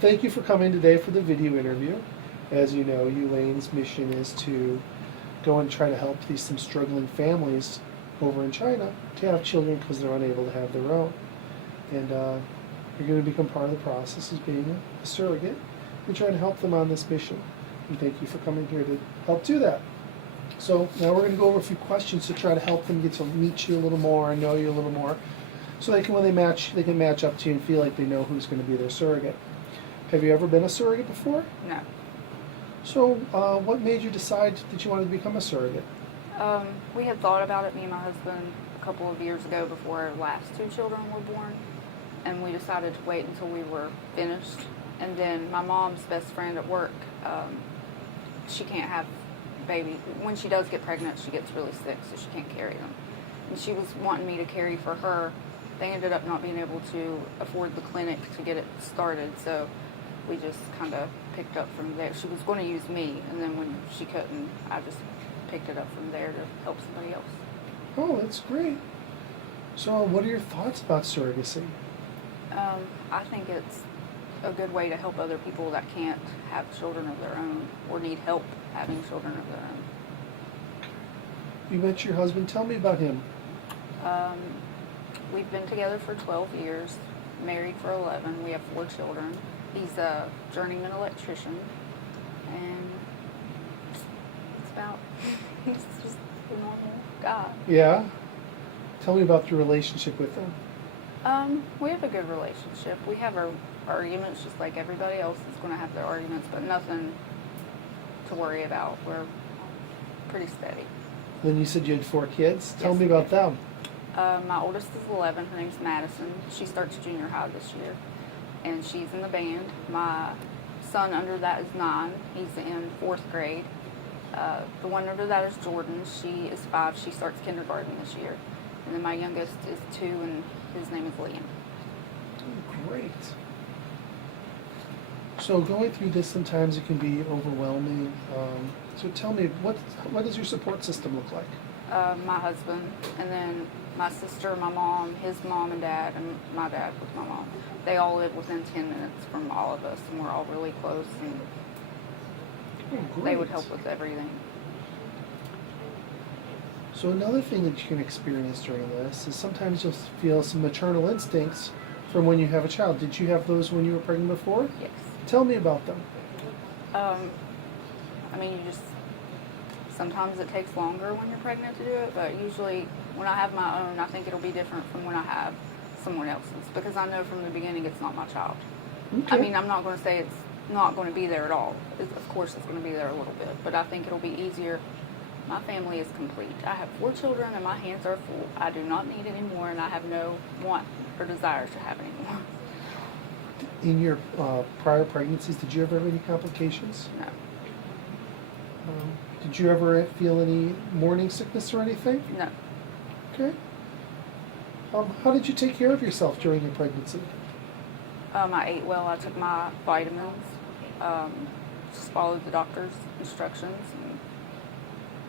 Thank you for coming today for the video interview. As you know, Elaine's mission is to go and try to help some struggling families over in China to have children because they're unable to have their own. And you're going to become part of the process as being a surrogate. We're trying to help them on this mission. And thank you for coming here to help do that. So now we're going to go over a few questions to try to help them get to meet you a little more and know you a little more, so they can, when they can match up to you and feel like they know who's going to be their surrogate. Have you ever been a surrogate before? No. So what made you decide that you wanted to become a surrogate? We had thought about it, me and my husband, a couple of years ago before our last two children were born, and we decided to wait until we were finished. And then my mom's best friend at work, she can't have baby. When she does get pregnant, she gets really sick, so she can't carry them. And she was wanting me to carry for her. They ended up not being able to afford the clinic to get it started, so we just kind of picked up from there. She was going to use me, and then when she couldn't, I just picked it up from there to help somebody else. Oh, that's great. So what are your thoughts about surrogacy? I think it's a good way to help other people that can't have children of their own or need help having children of their own. You met your husband. Tell me about him. We've been together for 12 years, married for 11. We have 4 children. He's a journeyman electrician, and it's about, he's just a normal guy. Yeah? Tell me about your relationship with him. We have a good relationship. We have our arguments just like everybody else is going to have their arguments, but nothing to worry about. We're pretty steady. Then you said you had 4 kids. Tell Yes, me we about do. them. My oldest is 11. Her name's Madison. She starts junior high this year, and she's in the band. My son under that is 9. He's in 4th grade. The one under that is Jordan. She is 5. She starts kindergarten this year. And then my youngest is 2, and his name is Liam. Oh, great. So going through this, sometimes it can be overwhelming. So tell me, what does your support system look like? My husband, and then my sister, my mom, his mom and dad, and my dad with my mom. They all live within 10 minutes from all of us, and we're all really close, and Oh, they would great. help with everything. So another thing that you can experience during this is sometimes you'll feel some maternal instincts from when you have a child. Did you have those when you were pregnant before? Yes. Tell me about them. I mean, sometimes it takes longer when you're pregnant to do it, but usually when I have my own, I think it'll be different from when I have someone else's, because I know from the beginning it's not my child. Okay. I mean, I'm not going to say it's not going to be there at all. Of course it's going to be there a little bit, but I think it'll be easier. My family is complete. I have 4 children and my hands are full. I do not need any more, and I have no want or desire to have any more. In your prior pregnancies, did you ever have any complications? No. Did you ever feel any morning sickness or anything? No. Okay. How did you take care of yourself during your pregnancy? I ate well. I took my vitamins. Just followed the doctor's instructions.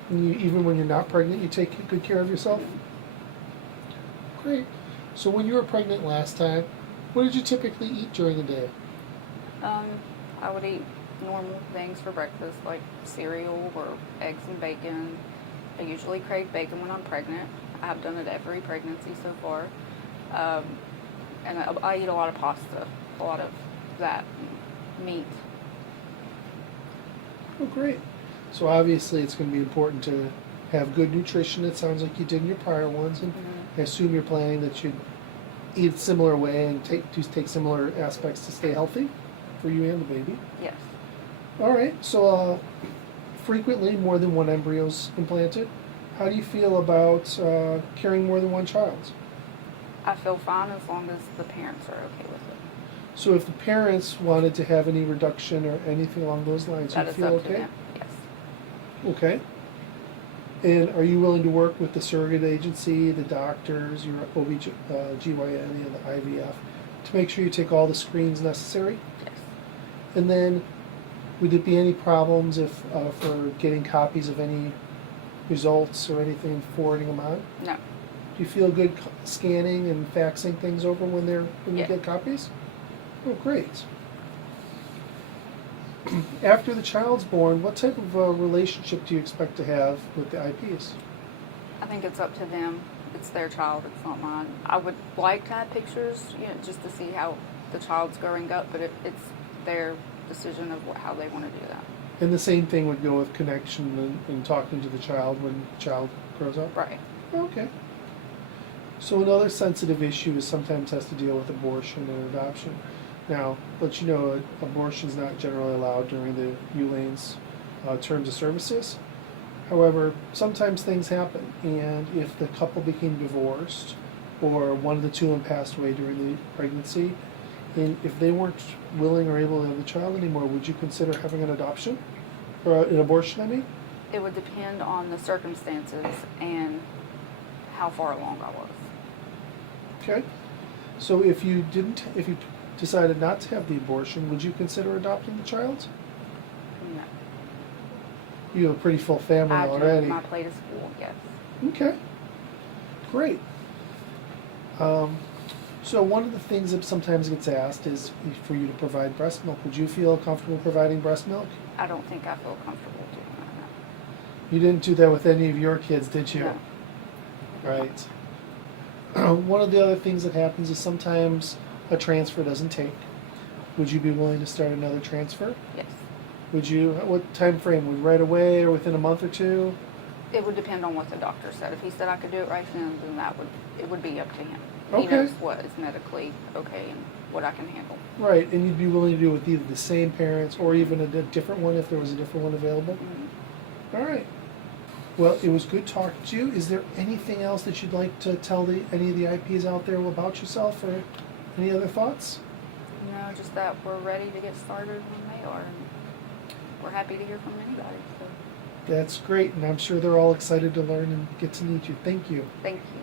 And even when you're not pregnant, you take good care of yourself? Great. So when you were pregnant last time, what did you typically eat during the day? I would eat normal things for breakfast, like cereal or eggs and bacon. I usually crave bacon when I'm pregnant. I have done it every pregnancy so far. And I eat a lot of pasta, a lot of that, meat. Oh, great. So obviously it's going to be important to have good nutrition. It sounds like you did in your prior ones, and I assume you're planning that you'd eat a similar way and take similar aspects to stay healthy for you and the baby. Yes. All right. So frequently more than one embryo's implanted. How do you feel about carrying more than one child? I feel fine as long as the parents are okay with it. So if the parents wanted to have any reduction or anything along those lines, That you is feel up to okay? them. Yes. Okay. And are you willing to work with the surrogate agency, the doctors, your OB/GYN, and the IVF to make sure you take all the screens necessary? Yes. And then, would there be any problems if for getting copies of any results or anything and forwarding them on? No. Do you feel good scanning and faxing things over when you Yeah. get copies? Oh, great. After the child's born, what type of relationship do you expect to have with the IPs? I think it's up to them. It's their child. It's not mine. I would like to have pictures, just to see how the child's growing up, but it's their decision of how they want to do that. And the same thing would go with connection and talking to the child when the child grows up? Right. Okay. So another sensitive issue is sometimes has to deal with abortion and adoption. Now, let you know, abortion is not generally allowed during the ULANE's terms of services. However, sometimes things happen, and if the couple became divorced, or one of the two of them passed away during the pregnancy, and if they weren't willing or able to have the child anymore, would you consider having an adoption? Or an abortion, I mean? It would depend on the circumstances and how far along I was. Okay. So if you decided not to have the abortion, would you consider adopting the child? No. You have a pretty full family I do. already. My plate is full, yes. Okay. Great. So one of the things that sometimes gets asked is for you to provide breast milk. Would you feel comfortable providing breast milk? I don't think I feel comfortable doing that. You didn't do that with any of your kids, did you? No. Right. One of the other things that happens is sometimes a transfer doesn't take. Would you be willing to start another transfer? Yes. Would you, what time frame? Would right away or within a month or two? It would depend on what the doctor said. If he said I could do it right then it would be up to him. He Okay. knows what is medically okay and what I can handle. Right, and you'd be willing to do it with either the same parents or even a different one if there was a different one available? Mhm. All right. Well, it was good talking to you. Is there anything else that you'd like to tell any of the IPs out there about yourself, or any other thoughts? No, just that we're ready to get started when they are. And we're happy to hear from anybody. So That's great, and I'm sure they're all excited to learn and get to meet you. Thank you. thank you.